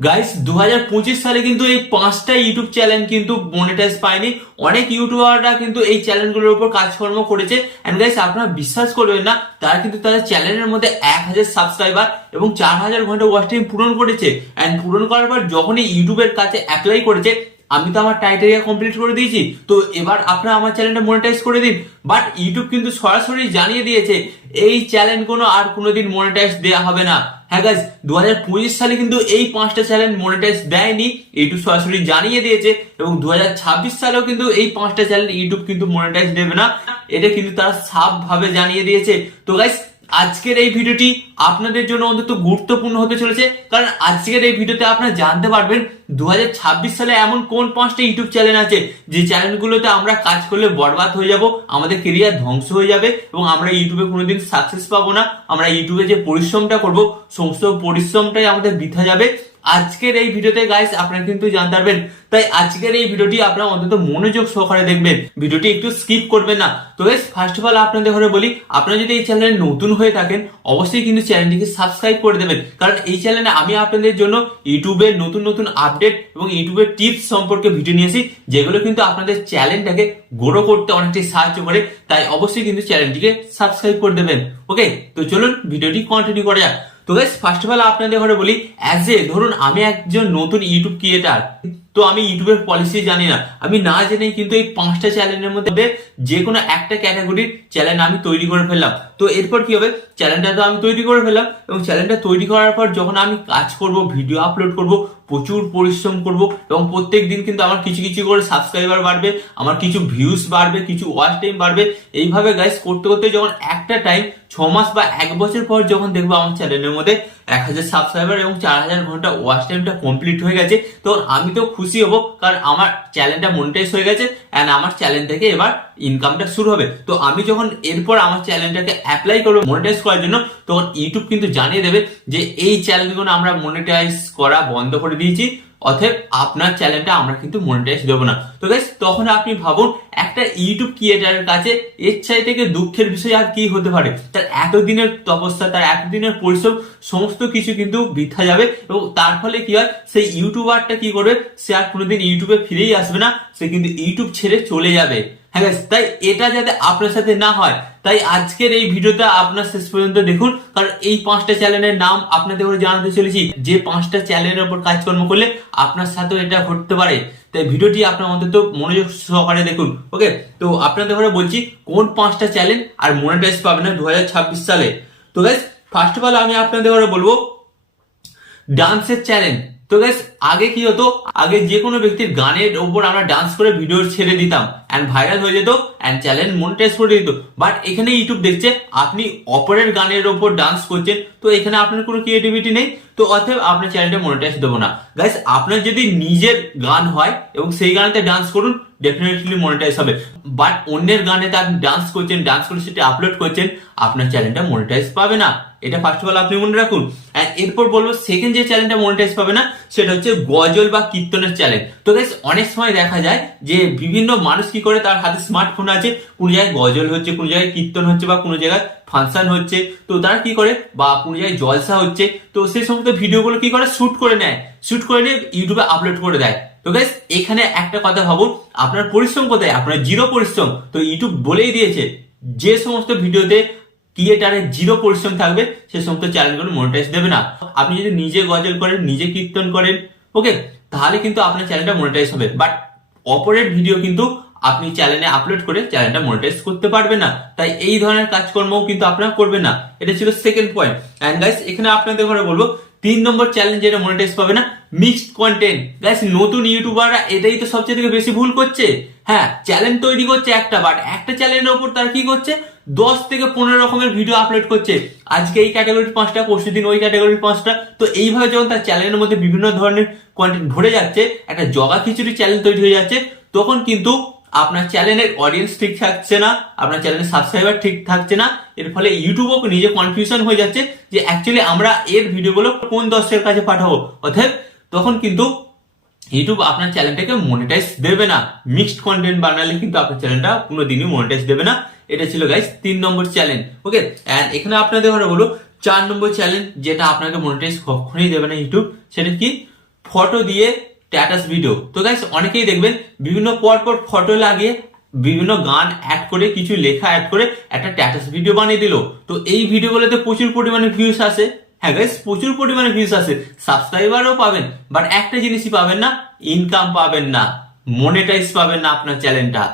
Guys 2025 সালে কিন্তু এই 5টা ইউটিউব চ্যানেল কিন্তু মনিটাইজ পায়নি। অনেক ইউটিউবাররা কিন্তু এই চ্যানেলগুলোর উপর কাজকর্ম করেছে। এন্ড গাইস আপনারা বিশ্বাস করবেন না, তারা কিন্তু তাদের চ্যানেলের মধ্যে 1000 সাবস্ক্রাইবার এবং 4000 ঘন্টা ওয়াচ টাইম পূরণ করেছে। এন্ড পূরণ করার পর যখনই ইউটিউবের কাছে অ্যাপ্লাই করেছে, আমি তো আমার টাইটেরিয়া কমপ্লিট করে দিয়েছি, তো এবার আপনারা আমার চ্যানেলটা মনিটাইজ করে দিন। বাট ইউটিউব কিন্তু সরাসরি জানিয়ে দিয়েছে এই চ্যানেলগুলো আর কোনোদিন মনিটাইজ দেওয়া হবে না। হ্যাঁ গাইস, 2025 সালে কিন্তু এই 5টা চ্যানেল মনিটাইজ দেয়নি, ইউটিউব সরাসরি জানিয়ে দিয়েছে। এবং 2026 সালেও কিন্তু এই 5টা চ্যানেল ইউটিউব কিন্তু মনিটাইজ দেবে না, এটা কিন্তু তারা সাফ ভাবে জানিয়ে দিয়েছে। তো গাইস, আজকের এই ভিডিওটি আপনাদের জন্য অন্তত গুরুত্বপূর্ণ হতে চলেছে, কারণ আজকের এই ভিডিওতে আপনারা জানতে পারবেন 2026 সালে এমন কোন 5টা ইউটিউব চ্যানেল আছে যে চ্যানেলগুলোতে আমরা কাজ করলে বরবাদ হয়ে যাব, আমাদের কেরিয়ার ধ্বংস হয়ে যাবে এবং আমরা ইউটিউবে কোনোদিন সাকসেস পাবো না। আমরা ইউটিউবে যে পরিশ্রমটা করব, সমস্ত পরিশ্রমটাই আমাদের বৃথা যাবে। আজকের এই ভিডিওতে গাইস আপনারা কিন্তু জানতে পারবেন। তাই আজকের এই ভিডিওটি আপনারা অন্তত মনোযোগ সহকারে দেখবেন, ভিডিওটি একটু স্কিপ করবেন না। তো গাইস, ফার্স্ট অফ অল আপনাদের ঘরে বলি, আপনারা যদি এই চ্যানেলে নতুন হয়ে থাকেন অবশ্যই কিন্তু চ্যানেলটিকে সাবস্ক্রাইব করে দেবেন, কারণ এই চ্যানেলে আমি আপনাদের জন্য ইউটিউবের নতুন নতুন আপডেট এবং ইউটিউবের টিপস সম্পর্কে ভিডিও নিয়েছি, যেগুলো কিন্তু আপনাদের চ্যানেলটাকে গ্রো করতে অনেকটাই সাহায্য করে। তাই অবশ্যই কিন্তু চ্যানেলটিকে সাবস্ক্রাইব করে দেবেন। ওকে, তো চলুন ভিডিওটি কন্টিনিউ করা যাক। তো গাইস, ফার্স্ট অফ অল আপনাদের ঘরে বলি, ধরুন আমি একজন নতুন ইউটিউব ক্রিয়েটার, তো আমি ইউটিউবের পলিসি জানি না, আমি না জেনেই কিন্তু এই 5টা চ্যানেলের মধ্যে যে কোনো একটা ক্যাটাগরির চ্যানেল আমি তৈরি করে ফেললাম। তো এরপর কি হবে, চ্যানেলটা তো আমি তৈরি করে ফেললাম, এবং চ্যানেলটা তৈরি করার পর যখন আমি কাজ করব, ভিডিও আপলোড করব, প্রচুর পরিশ্রম করব, এবং প্রত্যেক দিন কিন্তু আমার কিছু কিছু করে সাবস্ক্রাইবার বাড়বে, আমার কিছু ভিউজ বাড়বে, কিছু ওয়াচ টাইম বাড়বে। এইভাবে গাইস করতে করতে যখন একটা টাইম 6 মাস বা 1 বছর পর যখন দেখবো আমার চ্যানেলের মধ্যে 1000 সাবস্ক্রাইবার এবং 4000 ঘন্টা ওয়াচ টাইমটা কমপ্লিট হয়ে গেছে, তখন আমি তো খুশি হব, কারণ আমার চ্যানেলটা মনিটাইজ হয়ে গেছে এন্ড আমার চ্যানেল থেকে এবার ইনকামটা শুরু হবে। তো আমি যখন এরপর আমার চ্যানেলটাকে অ্যাপ্লাই করবো মনিটাইজ করার জন্য, তখন ইউটিউব কিন্তু জানিয়ে দেবে যে এই চ্যানেলগুলো আমরা মনিটাইজ করা বন্ধ করে দিয়েছি, অতএব আপনার চ্যানেলটা আমরা কিন্তু মনিটাইজ দেবো না। তো গাইস, তখন আপনি ভাবুন একটা ইউটিউব ক্রিয়েটারের কাছে এর চাই থেকে দুঃখের বিষয় আর কি হতে পারে। তার এতদিনের তপস্যা, তার এতদিনের পরিশ্রম সমস্ত কিছু কিন্তু বৃথা যাবে, এবং তার ফলে কি হয়, সেই ইউটিউবারটা কি করবে, সে আর কোনোদিন ইউটিউবে ফিরেই আসবে না, সে কিন্তু ইউটিউব ছেড়ে চলে যাবে। হ্যাঁ গাইস, তাই এটা যাতে আপনার সাথে না হয়, তাই আজকের এই ভিডিওটা আপনার শেষ পর্যন্ত দেখুন, কারণ এই 5টা চ্যানেলের নাম আপনাদের জানাতে চলেছি, যে 5টা চ্যানেলের উপর কাজকর্ম করলে আপনার সাথেও এটা ঘটতে পারে। তাই ভিডিওটি আপনার অন্তত মনোযোগ সহকারে দেখুন। ওকে, তো আপনাদের ঘরে বলছি কোন 5টা চ্যানেল আর মনিটাইজ পাবে না 2026 সালে। তো গাইস, ফার্স্ট অফ অল আমি আপনাদের ঘরে বলবো ডান্সের চ্যানেল। তো গাইস, আগে কি হতো, আগে যে কোনো ব্যক্তির গানের উপর আমরা ডান্স করে ভিডিও ছেড়ে দিতাম এন্ড ভাইরাল হয়ে যেত এন্ড চ্যানেল মনিটাইজ করে দিত। বাট এখানে ইউটিউব দেখছে আপনি অপরের গানের উপর ডান্স করছেন, তো এখানে আপনার কোনো ক্রিয়েটিভিটি নেই, তো অতএব আপনার চ্যানেলটা মনিটাইজ দেবো না। গাইস, আপনার যদি নিজের গান হয় এবং সেই গানেতে ডান্স করুন, ডেফিনেটলি মনিটাইজ হবে। বাট অন্যের গানেতে আপনি ডান্স করছেন, ডান্স করে সেটা আপলোড করছেন, আপনার চ্যানেলটা মনিটাইজ পাবে না। এটা ফার্স্ট অফ অল আপনি মনে রাখুন। এরপর বলবো সেকেন্ড যে চ্যানেলটা মনিটাইজ পাবে না, সেটা হচ্ছে গজল বা কীর্তনের চ্যানেল। তো গাইস, অনেক সময় দেখা যায় যে বিভিন্ন মানুষ কি করে, তার হাতে স্মার্টফোন আছে, কোন জায়গায় গজল হচ্ছে, কোন জায়গায় কীর্তন হচ্ছে, বা কোনো জায়গায় ফাংশন হচ্ছে, তো তারা কি করে, বা কোনো জায়গায় জলসা হচ্ছে, তো সেই সমস্ত ভিডিওগুলো কি করে, শুট করে নেয়, শুট করে নিয়ে ইউটিউবে আপলোড করে দেয়। তো গাইস, এখানে একটা কথা ভাবুন, আপনার পরিশ্রম কোথায়, আপনার জিরো পরিশ্রম। তো ইউটিউব বলেই দিয়েছে যে সমস্ত ভিডিওতে ক্রিয়েটারের জিরো পরিশ্রম থাকবে সে সমস্ত চ্যানেলগুলো মনিটাইজ দেবে না। আপনি যদি নিজে গজল করেন, নিজে কীর্তন করেন, ওকে, তাহলে কিন্তু আপনার চ্যানেলটা মনিটাইজ হবে। বাট অপরের ভিডিও কিন্তু আপনি চ্যানেলে আপলোড করে চ্যানেলটা মনিটাইজ করতে পারবেন না। তাই এই ধরনের কাজকর্মও কিন্তু আপনারা করবেন না। এটা ছিল সেকেন্ড পয়েন্ট। এন্ড গাইস, এখানে আপনাদের ঘরে বলবো 3 নম্বর চ্যালেঞ্জ যেটা মনিটাইজ পাবে না, মিক্সড কন্টেন্ট। গাইস, নতুন ইউটিউবাররা এটাই তো সবচেয়ে থেকে বেশি ভুল করছে। হ্যাঁ, চ্যানেল তৈরি করছে একটা, বাট একটা চ্যানেলের উপর তারা কি করছে, 10 থেকে 15 রকমের ভিডিও আপলোড করছে। আজকে এই ক্যাটাগরির 5টা, পরশু দিন ওই ক্যাটাগরির 5টা। তো এইভাবে যখন তার চ্যানেলের মধ্যে বিভিন্ন ধরনের কন্টেন্ট ভরে যাচ্ছে, একটা জগা খিচুড়ি চ্যানেল তৈরি হয়ে যাচ্ছে, তখন কিন্তু আপনার চ্যানেলের অডিয়েন্স ঠিক থাকছে না, আপনার চ্যানেলের সাবস্ক্রাইবার ঠিক থাকছে না। এর ফলে ইউটিউবও নিজে কনফিউশন হয়ে যাচ্ছে যে অ্যাকচুয়ালি আমরা এর ভিডিওগুলো কোন দর্শকের কাছে পাঠাবো। অতএব তখন কিন্তু ইউটিউব আপনার চ্যানেলটাকে মনিটাইজ দেবে না। মিক্সড কন্টেন্ট বানালে কিন্তু আপনার চ্যানেলটা কোনোদিনই মনিটাইজ দেবে না। এটা ছিল গাইস 3 নম্বর চ্যালেঞ্জ। ওকে, এন্ড এখানে আপনাদের ঘরে বলো 4 নম্বর চ্যালেঞ্জ যেটা আপনাকে মনিটাইজ কখনোই দেবে না ইউটিউব, সেটা কি, ফটো দিয়ে স্ট্যাটাস ভিডিও। তো গাইস অনেকেই দেখবেন বিভিন্ন পর ফটো লাগিয়ে বিভিন্ন গান অ্যাড করে কিছু লেখা অ্যাড করে একটা স্ট্যাটাস ভিডিও বানিয়ে দিল। তো এই ভিডিওগুলোতে প্রচুর পরিমাণে ভিউস আসে। হ্যাঁ গাইস, প্রচুর পরিমাণে ভিউস আসে, সাবস্ক্রাইবারও পাবেন, বাট একটা জিনিসই পাবেন না, ইনকাম পাবেন না, মনিটাইজ পাবেন না আপনার চ্যানেলটা।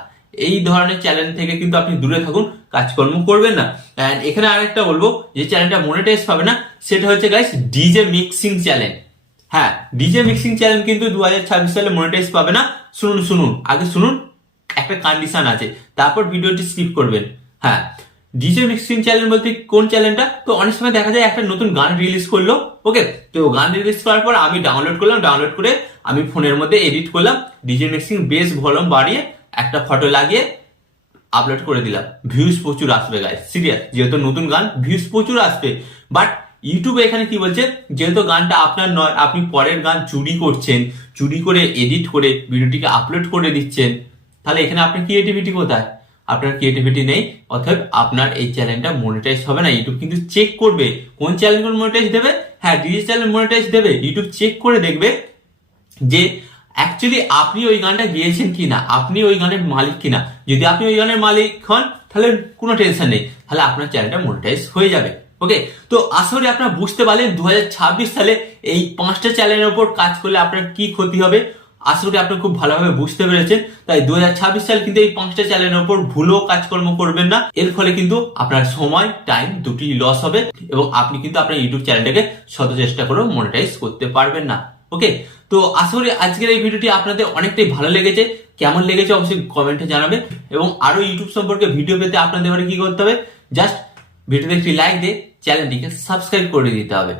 এই ধরনের চ্যানেল থেকে কিন্তু আপনি দূরে থাকুন, কাজকর্ম করবেন না। এন্ড এখানে আরেকটা বলবো, যে চ্যানেলটা মনিটাইজ পাবে না সেটা হচ্ছে গাইস ডিজে মিক্সিং চ্যানেল। হ্যাঁ, ডিজে মিক্সিং চ্যানেল কিন্তু 2026 সালে মনিটাইজ পাবে না। শুনুন আগে শুনুন, একটা কন্ডিশন আছে, তারপর ভিডিওটি স্কিপ করবেন। হ্যাঁ, ডিজে মিক্সিং চ্যানেল বলতে কোন চ্যানেলটা? তো অনেক সময় দেখা যায় একটা নতুন গান রিলিজ করলো, ওকে, তো গান রিলিজ করার পর আমি ডাউনলোড করলাম, ডাউনলোড করে আমি ফোনের মধ্যে এডিট করলাম, ডিজে মিক্সিং বেস ভলিউম বাড়িয়ে একটা ফটো লাগিয়ে আপলোড করে দিলাম। ভিউজ প্রচুর আসবে গাইস, সিরিয়াস, যেহেতু নতুন গান ভিউজ প্রচুর আসবে। বাট ইউটিউবে এখানে কি বলছে, যেহেতু গানটা আপনার নয়, আপনি পরের গান চুরি করছেন, চুরি করে এডিট করে ভিডিওটিকে আপলোড করে দিচ্ছেন, তাহলে এখানে আপনার ক্রিয়েটিভিটি কোথায়? আপনার ক্রিয়েটিভিটি নেই, অতএব আপনার এই চ্যানেলটা মনিটাইজ হবে না। ইউটিউব কিন্তু চেক করবে কোন চ্যানেলগুলো মনিটাইজ দেবে। হ্যাঁ, ডিজিটাল মনিটাইজ দেবে, ইউটিউব চেক করে দেখবে যে অ্যাকচুয়ালি আপনি ওই গানটা গেয়েছেন কিনা, আপনি ওই গানের মালিক কিনা। যদি আপনি ওই গানের মালিক হন তাহলে কোনো টেনশন নেই, তাহলে আপনার চ্যানেলটা মনিটাইজ হয়ে যাবে। ওকে, তো আশা করি আপনারা বুঝতে পারলেন 2026 সালে এই 5টা চ্যানেলের উপর কাজ করলে আপনার কি ক্ষতি হবে। আশা করি আপনি খুব ভালোভাবে বুঝতে পেরেছেন। তাই 2026 সাল কিন্তু এই 5টা চ্যানেলের উপর ভুলও কাজকর্ম করবেন না। এর ফলে কিন্তু আপনার সময় টাইম দুটি লস হবে এবং আপনি কিন্তু আপনার ইউটিউব চ্যানেলটাকে শত চেষ্টা করেও মনিটাইজ করতে পারবেন না। ওকে, তো আশা করি আজকের এই ভিডিওটি আপনাদের অনেকটাই ভালো লেগেছে। কেমন লেগেছে অবশ্যই কমেন্টে জানাবে। এবং আরো ইউটিউব সম্পর্কে ভিডিও পেতে আপনাদের কি করতে হবে, জাস্ট ভিডিওতে একটি লাইক দিয়ে চ্যানেলটিকে সাবস্ক্রাইব করে দিতে হবে।